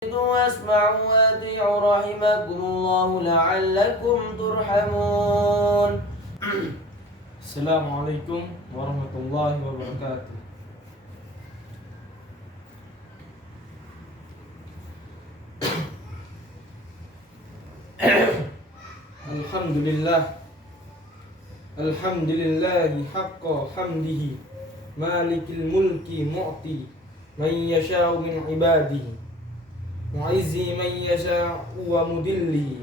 واسمعوا وأطيعوا رحمكم الله لعلكم ترحمون. Assalamualaikum warahmatullahi wabarakatuh. Alhamdulillah, alhamdulillahi haqqa hamdihi, malikil mulki mu'ti man yasha'u min ibadihi, mu'izzi man yasha'u wa mudilli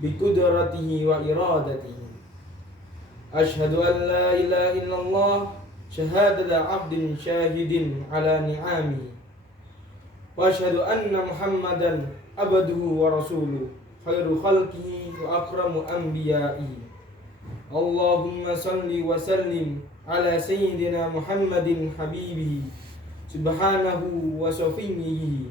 bikudratihi wa iradatihi. Ashhadu an la ilaha illallah syahadata abdin syahidin ala ni'ami, wa ashhadu anna muhammadan abduhu wa rasuluh khairu khalqihi wa akramu anbiya'i. Allahumma salli wa sallim ala sayyidina Muhammadin habibihi subhanahu wa safinihi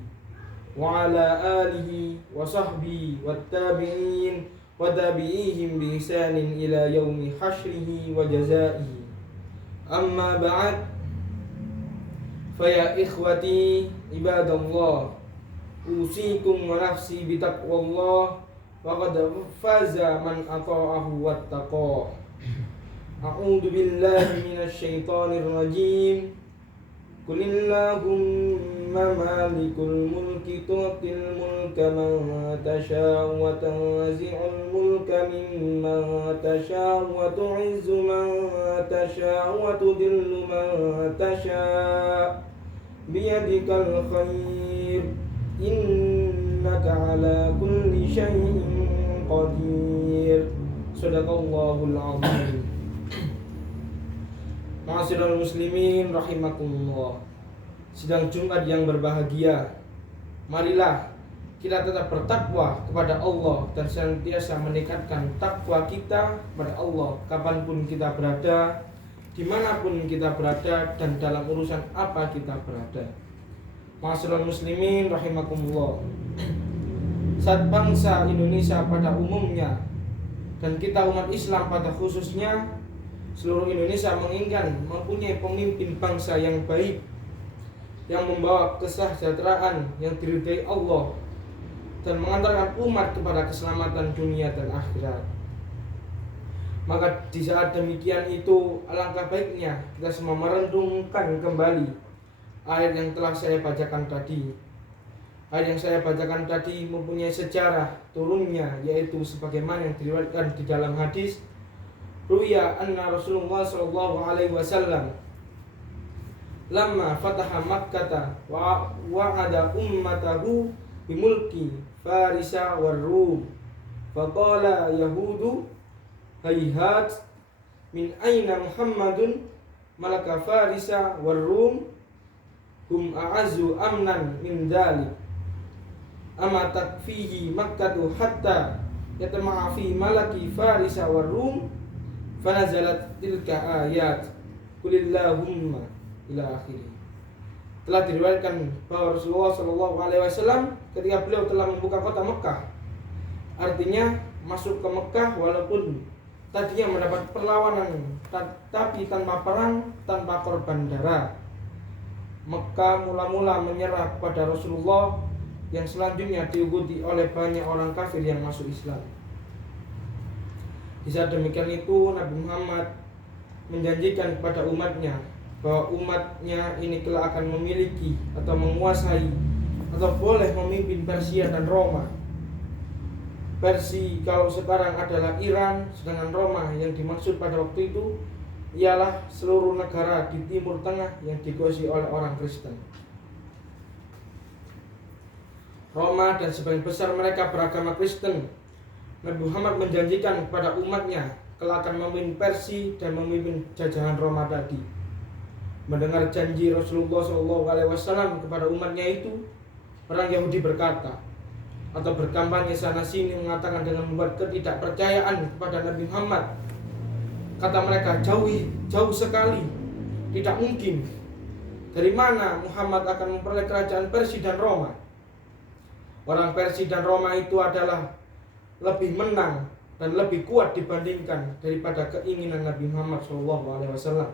wa ala alihi wa sahbihi wa tabi'in wa tabi'ihim bi ihsanin ila yaumi hasyrihi wa jazaihi. Amma ba'd, faya ikhwati ibadallah, usikum wa nafsi bitaqwallah, faqad faza man ata'ahu wattaqa. A'udzu billahi minasy syaithanir rajim. Qulillahumma malikul mulki tu'til mulka man tasha'u wa tanzi'ul mulka mimman tasha'u wa tu'izzu man tasha'u wa tudhillu man tasha'u biyadikal khair, innaka ala kulli syai'in qadir. Shadaqallahul azim. Ma'asyiral muslimin rahimakumullah. Sidang Jumat yang berbahagia, marilah kita tetap bertakwa kepada Allah dan senantiasa meningkatkan takwa kita kepada Allah kapanpun kita berada, dimanapun kita berada, dan dalam urusan apa kita berada. Ma'asyiral muslimin rahimakumullah. Saat bangsa Indonesia pada umumnya dan kita umat Islam pada khususnya, seluruh Indonesia menginginkan mempunyai pemimpin bangsa yang baik, yang membawa kesejahteraan yang diridhai Allah dan mengantarkan umat kepada keselamatan dunia dan akhirat. Maka di saat demikian itu, alangkah baiknya kita semua merenungkan kembali ayat yang telah saya bacakan tadi. Ayat yang saya bacakan tadi mempunyai sejarah turunnya, yaitu sebagaimana yang diriwayatkan di dalam hadis ruya anna Rasulullah sallallahu alaihi wasallam lamma fataha Makkah wa wa'ada ummatahu bimulki Farisa war Rum, faqala yahudu hayhat min aina Muhammadun malaka Farisa war Rum hum a'azzu amnan min dhalik, ama takfihi Makkatu hatta yatama'a fi malaki Farisa war Rum, fanazalat tilka ayat qulillahumma ila akhirih. Telah diriwayatkan bahwa Rasulullah sallallahu alaihi wasallam ketika beliau telah membuka kota Mekah, artinya masuk ke Mekah walaupun tadinya mendapat perlawanan tapi tanpa perang, tanpa korban darah, Mekah mula-mula menyerah kepada Rasulullah yang selanjutnya diikuti oleh banyak orang kafir yang masuk Islam. Di saat demikian itu, Nabi Muhammad menjanjikan kepada umatnya bahwa umatnya ini kelak akan memiliki atau menguasai atau boleh memimpin Persia dan Roma. Persia kalau sekarang adalah Iran, sedangkan Roma yang dimaksud pada waktu itu ialah seluruh negara di Timur Tengah yang dikuasai oleh orang Kristen. Roma dan sebagian besar mereka beragama Kristen. Nabi Muhammad menjanjikan kepada umatnya kelak akan memimpin Persia dan memimpin jajahan Roma tadi. Mendengar janji Rasulullah SAW kepada umatnya itu, orang Yahudi berkata atau berkampanye sana sini mengatakan dengan membuat ketidakpercayaan kepada Nabi Muhammad. Kata mereka, jauh sekali, tidak mungkin. Dari mana Muhammad akan memperoleh kerajaan Persia dan Roma? Orang Persia dan Roma itu adalah lebih menang dan lebih kuat dibandingkan daripada keinginan Nabi Muhammad SAW.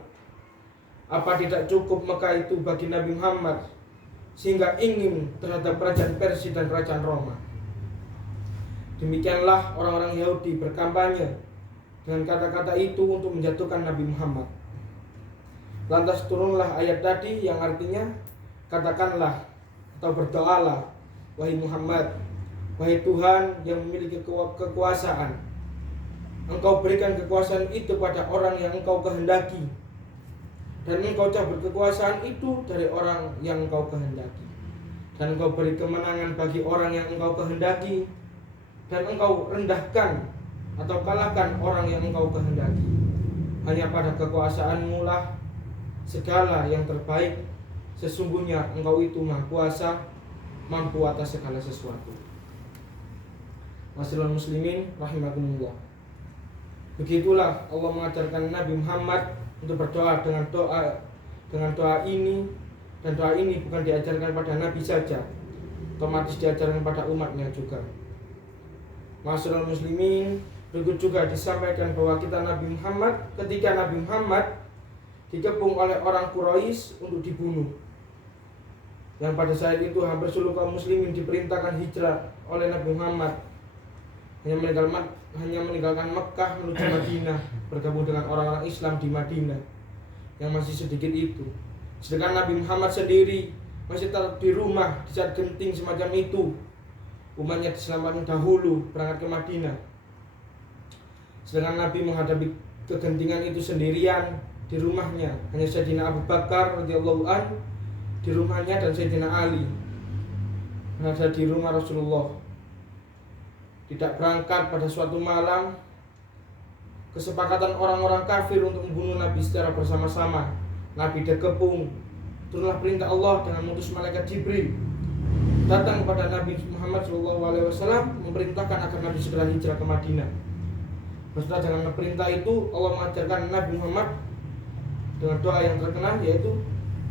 Apa tidak cukup Mekah itu bagi Nabi Muhammad sehingga ingin terhadap kerajaan Persia dan kerajaan Roma. Demikianlah orang-orang Yahudi berkampanye dengan kata-kata itu untuk menjatuhkan Nabi Muhammad. Lantas turunlah ayat tadi yang artinya, katakanlah atau berdoalah, wahai Muhammad, wahai Tuhan yang memiliki kekuasaan, Engkau berikan kekuasaan itu pada orang yang Engkau kehendaki, dan Engkau cabut kekuasaan itu dari orang yang Engkau kehendaki, dan Engkau beri kemenangan bagi orang yang Engkau kehendaki, dan Engkau rendahkan atau kalahkan orang yang Engkau kehendaki. Hanya pada kekuasaan-Mu lah segala yang terbaik. Sesungguhnya Engkau itu Maha Kuasa, mampu atas segala sesuatu. Masyaallah muslimin rahimakumullah. Begitulah Allah mengajarkan Nabi Muhammad untuk berdoa dengan doa ini, dan doa ini bukan diajarkan pada Nabi saja, otomatis diajarkan pada umatnya juga. Masyaallah muslimin, berikut juga disampaikan bahwa kita Nabi Muhammad, ketika Nabi Muhammad dikepung oleh orang Quraisy untuk dibunuh, yang pada saat itu hampir seluruh kaum muslimin diperintahkan hijrah oleh Nabi Muhammad, hanya meninggalkan Mekah menuju Madinah, bergabung dengan orang-orang Islam di Madinah yang masih sedikit itu. Sedangkan Nabi Muhammad sendiri masih tetap di rumah di saat genting semacam itu. Umatnya diselamatkan dahulu berangkat ke Madinah. Sedangkan Nabi menghadapi kegentingan itu sendirian di rumahnya. Hanya Sayyidina Abu Bakar radhiyallahu an di rumahnya dan Sayyidina Ali berada di rumah Rasulullah. Tidak berangkat pada suatu malam. Kesepakatan orang-orang kafir untuk membunuh Nabi secara bersama-sama. Nabi dikepung. Turunlah perintah Allah dengan mengutus malaikat Jibril datang kepada Nabi Muhammad SAW, memerintahkan agar Nabi segera hijrah ke Madinah. Beserta dengan perintah itu, Allah mengajarkan Nabi Muhammad dengan doa yang terkenal, yaitu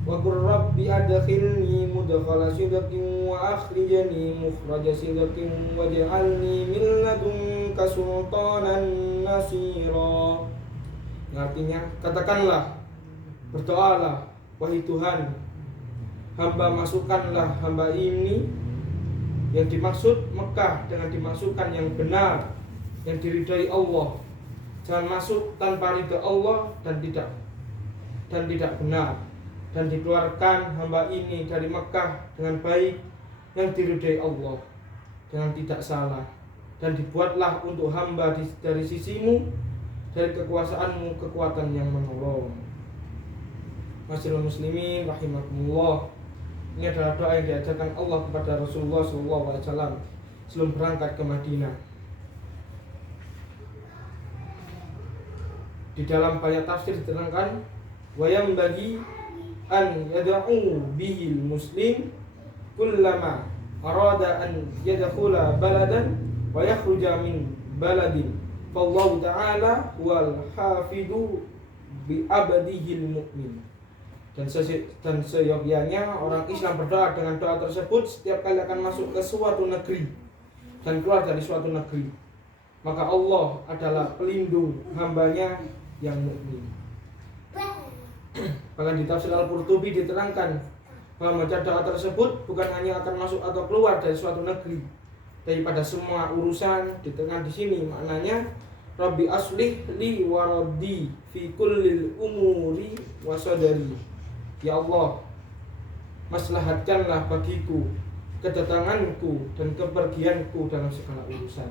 wa qur rabbi adkhilni mudkhala sidqin wa akhrijni mukhraja sidqin waj'alni min ladunka sultanan nasira. Yang artinya, katakanlah, berdoalah, wahai Tuhan, hamba masukkanlah hamba ini, yang dimaksud Mekah dengan dimasukkan yang benar, yang diridhai Allah. Jangan masuk tanpa ridha Allah dan tidak benar. Dan dikeluarkan hamba ini dari Mekah dengan baik, yang diridhai Allah dengan tidak salah. Dan dibuatlah untuk hamba dari sisimu, dari kekuasaanmu, kekuatan yang menolong. Masyaallah muslimin rahimakumullah. Ini adalah doa yang diajarkan Allah kepada Rasulullah SAW sebelum berangkat ke Madinah. Di dalam banyak tafsir diterangkan, wa yanbaghi an yad'u bihil muslim kullama arada an yadkhula baladan wa yakhruja min baladin, fallahu ta'ala wal hafidu bi abdihil mu'min. Dan seyogyanya orang Islam berdoa dengan doa tersebut setiap kali akan masuk ke suatu negeri dan keluar dari suatu negeri, maka Allah adalah pelindung hambanya yang mukmin. Bahkan di tafsir Al-Qurtubi diterangkan bahwa membaca doa tersebut bukan hanya akan masuk atau keluar dari suatu negeri, tapi pada semua urusan. Diterangkan di sini maknanya, Rabbi aslih li wa raddi fi kullil umuri wa sadari. Ya Allah, maslahatkanlah bagiku kedatanganku dan kepergianku dalam segala urusan.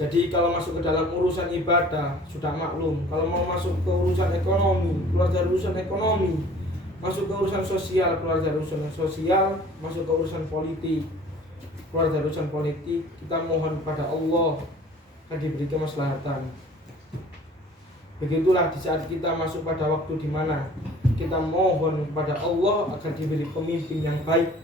Jadi kalau masuk ke dalam urusan ibadah sudah maklum. Kalau mau masuk ke urusan ekonomi, keluar dari urusan ekonomi. Masuk ke urusan sosial, keluar dari urusan sosial. Masuk ke urusan politik, keluar dari urusan politik. Kita mohon kepada Allah agar diberi kemaslahatan. Begitulah di saat kita masuk pada waktu di mana kita mohon kepada Allah agar diberi pemimpin yang baik.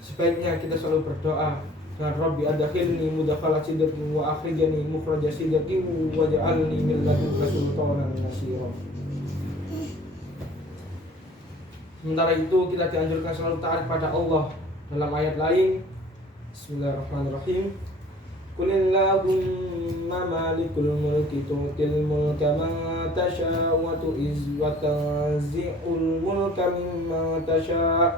Sebaiknya kita selalu berdoa dengan Rabbi adkhilni mudkhala sidqin wa akhrijni mukhraja sidqin waj'alni min ladunka sultanan nasira. Sementara itu kita dianjurkan selalu taat pada Allah dalam ayat lain. Bismillahirrahmanirrahim. Qulillahumma malikul mulki tu'til mulka man tasha' wa tu'izzu wa tanzi'ul mulka mimman tasha'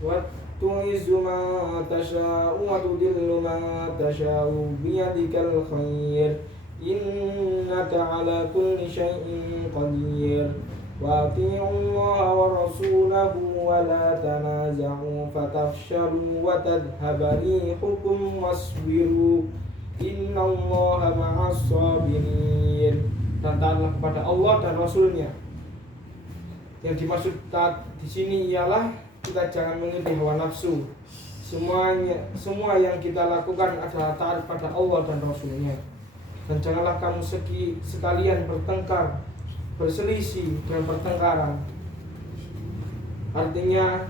wa tu'izzu man tasha' wa tudillu man tasha' biyadikal khair innaka ala kulli syai'in qadir wa ati'u Allah wa rasulahu wa la tanaza'u fatafshalu wa tadhhaba rihukum wasbiru innallaha ma'as sabirin. Dan taatlah kepada Allah dan Rasulnya. Yang dimaksud taat di sini ialah kita jangan mengikuti hawa nafsu. Semua yang kita lakukan adalah taat pada Allah dan Rasulnya. Dan janganlah kamu sekalian bertengkar, berselisih dan pertengkaran. Artinya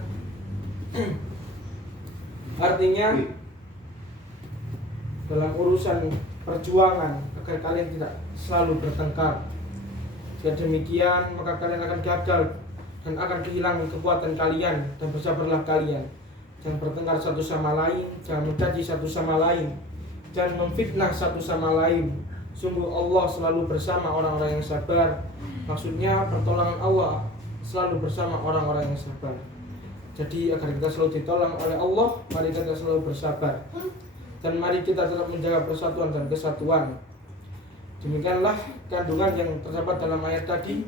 dalam urusan perjuangan agar kalian tidak selalu bertengkar. Jika demikian maka kalian akan gagal dan akan kehilangan kekuatan kalian, dan bersabarlah kalian. Jangan bertengkar satu sama lain, jangan mencaci satu sama lain, jangan memfitnah satu sama lain. Sungguh Allah selalu bersama orang-orang yang sabar. Maksudnya pertolongan Allah selalu bersama orang-orang yang sabar. Jadi agar kita selalu ditolong oleh Allah, mari kita selalu bersabar. Dan mari kita tetap menjaga persatuan dan kesatuan. Demikianlah kandungan yang terdapat dalam ayat tadi.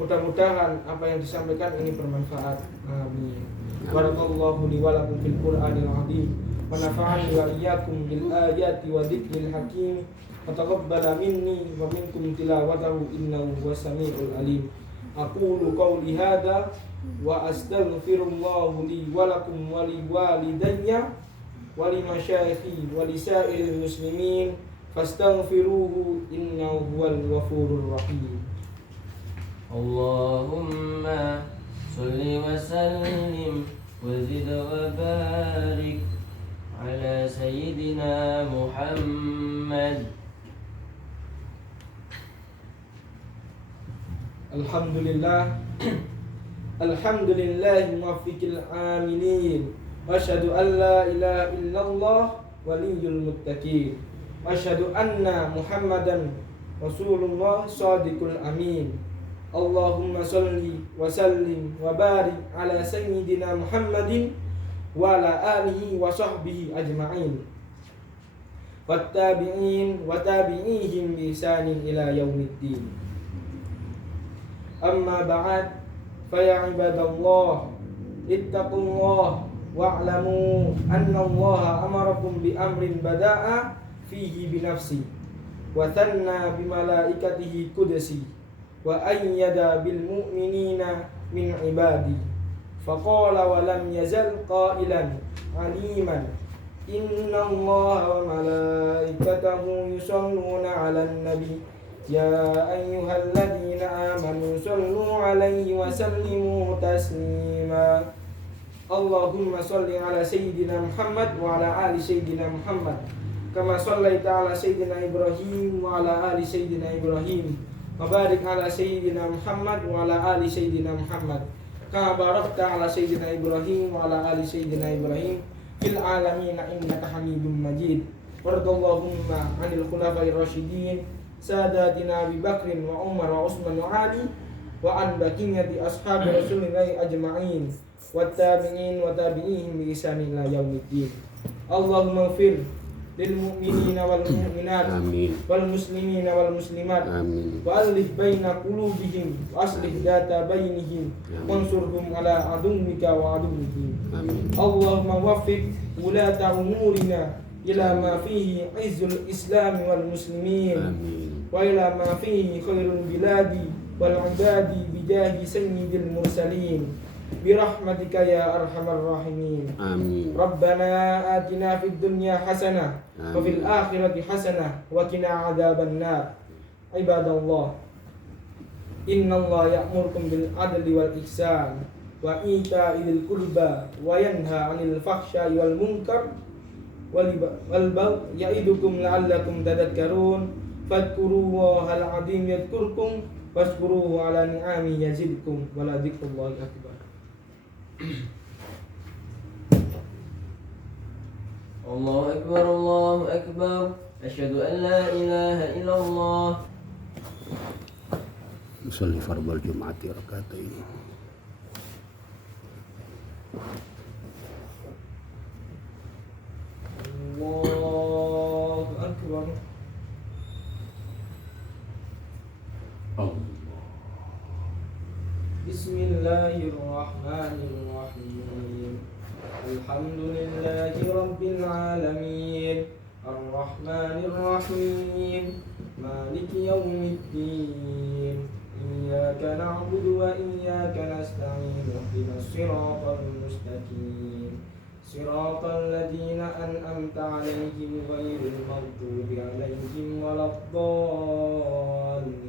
Mudah-mudahan apa yang disampaikan ini bermanfaat. Amin. Barakallahu li wa lakum fil Qur'anil azim. Wa nafa'ani wa iyyakum bil ayati wa dzikril hakim. Wa taqabbala minni wa minkum tilawatahu innahu huwas-sami'ul alim. Aqulu qawli hadza wa astaghfirullahu li wa lakum wa li walidayya wa li masyayikhi wa li sa'iril muslimin fastaghfiruhu innahu huwal ghafurur rahim. Allahumma sholli wa sallim wa zid wa barik ala sayyidina Muhammad. Alhamdulillah muwaffiqil amilin. Wa asyhadu an la ilaha illallah waliyul muttaqin. Wa asyhadu anna Muhammadan Rasulullah shadiqul amin. Allahumma sholli wa sallim wa barik ala sayyidina Muhammadin wa ala alihi wa sahbihi ajma'in. Wattabi'in wa tabi'ihim bi ihsanin ila yaumiddin. Amma ba'd, fa ya ibadallah ittaqullah wa'lamu anna Allah amarakum bi amrin bada'a fihi bi nafsi wa thanna bi malaikatihi qudsi wa ayyada bil mu'minina min ibadi faqala wa lam yazal qailan aliman inna Allah wa malaikatahu yusalluna 'alan nabi ya ayyuhalladzina amanu sallu 'alaihi wa sallimu taslima. Allahumma sholli ala sayyidina Muhammad wa ala ali sayyidina Muhammad kama shallaita ala sayyidina Ibrahim wa ala ali sayyidina Ibrahim wa barik ala sayyidina Muhammad wa ala ali sayyidina Muhammad kama barakta ala sayyidina Ibrahim wa ala ali sayyidina Ibrahim fil alamin innaka Hamidum Majid. Wardallahumma 'anil khulafa'ir rasyidin sadatina Abi Bakrin wa Umar wa Utsman wa Ali wa an baqiyati ashabi Rasulillahi ajma'in wattabi'in wa tabi'ihim bi ihsan ila yaumiddin. Allahumma ighfir lil mu'minina wal mu'minat wal muslimina wal muslimat wa alif baina qulubihim wa aslih data bainihim wansurhum ala aduwwika wa aduwwihim. Allahumma waffiq wulata umurina ila ma fihi izzul islam wal muslimin wa ila ma fihi khairul biladi wal ibadi bijahi sayyidil mursalin birahmatika ya arhamar rahimin. Amin. Rabbana atina fid dunya hasanah wa fil akhirati hasanah wa qina adzaban nar. Ibadallah, innallaha ya'murukum bil adli wal ihsan wa ita'il qurba wa yanha 'anil fahsya'i wal munkar wal baghi ya'idukum la'allakum tadhakkarun. Fadhkurullaha al-'azim yadhkurkum washkuruhu 'ala ni'ami yazidkum wa la dzikrullahi akbar. الله أكبر الله أكبر أشهد أن لا إله إلا الله. يصلي فرض الجمعة ركعتين. الله أكبر. بسم الله الرحمن الرحيم. الحمد لله رب العالمين الرحمن الرحيم مالك يوم الدين إياك نعبد وإياك نستعين اهدنا الصراط المستقيم صراط الذين أنعمت عليهم غير المغضوب عليهم ولا الضالين.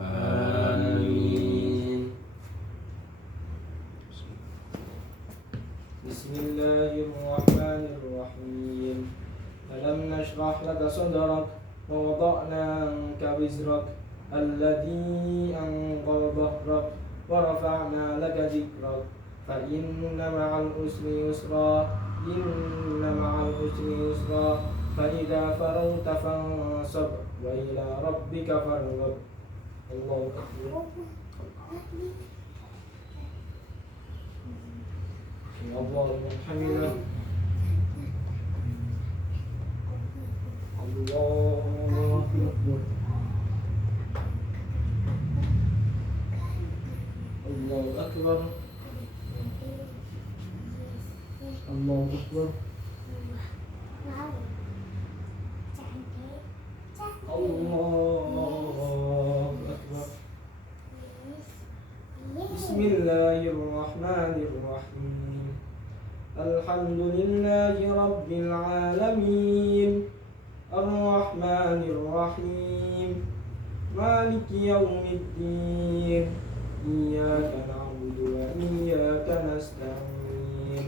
آمين. بسم الله الرحمن الرحيم. ألم نشرح لك صدرك ووضعنا عنك وزرك الذي أنقض ظهرك ورفعنا لك ذكرك فإن مع العسر يسرا إن مع العسر يسرا فإذا فرغت فانصب وإلى ربك فارغب. الله أكبر. الله لمن حمده. الله أكبر. الله أكبر. الله أكبر. الله أكبر. بسم الله الرحمن الرحيم. الحمد لله رب العالمين الرحمن الرحيم مالك يوم الدين إياك نعبد وإياك نستعين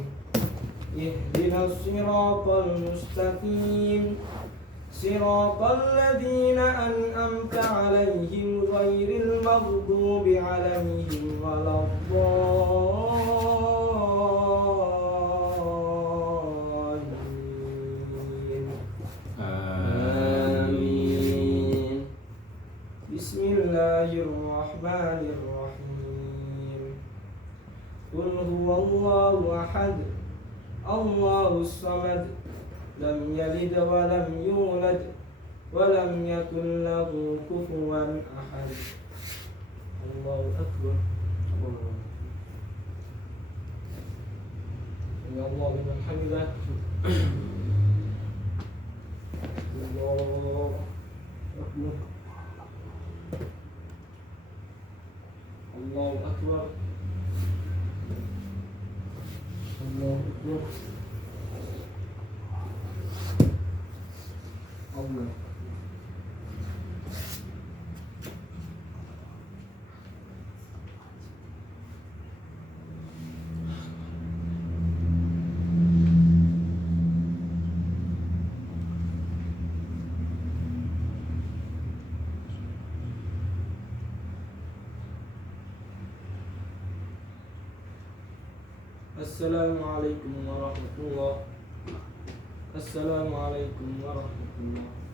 اهدنا الصراط المستقيم صراط الذين أنعمت عليهم غير المغضوب عليهم ولا الضالين. آمين. بسم الله الرحمن الرحيم. قل هو الله أحد الله الصمد لم يلد ولم يولد ولم يكن له كفوا أحد. الله أكبر. يا الله لمن حمده. الله أكبر. الله أكبر. الله أكبر. Allah. Assalamualaikum warahmatullahi. Assalamualaikum warahmatullahi.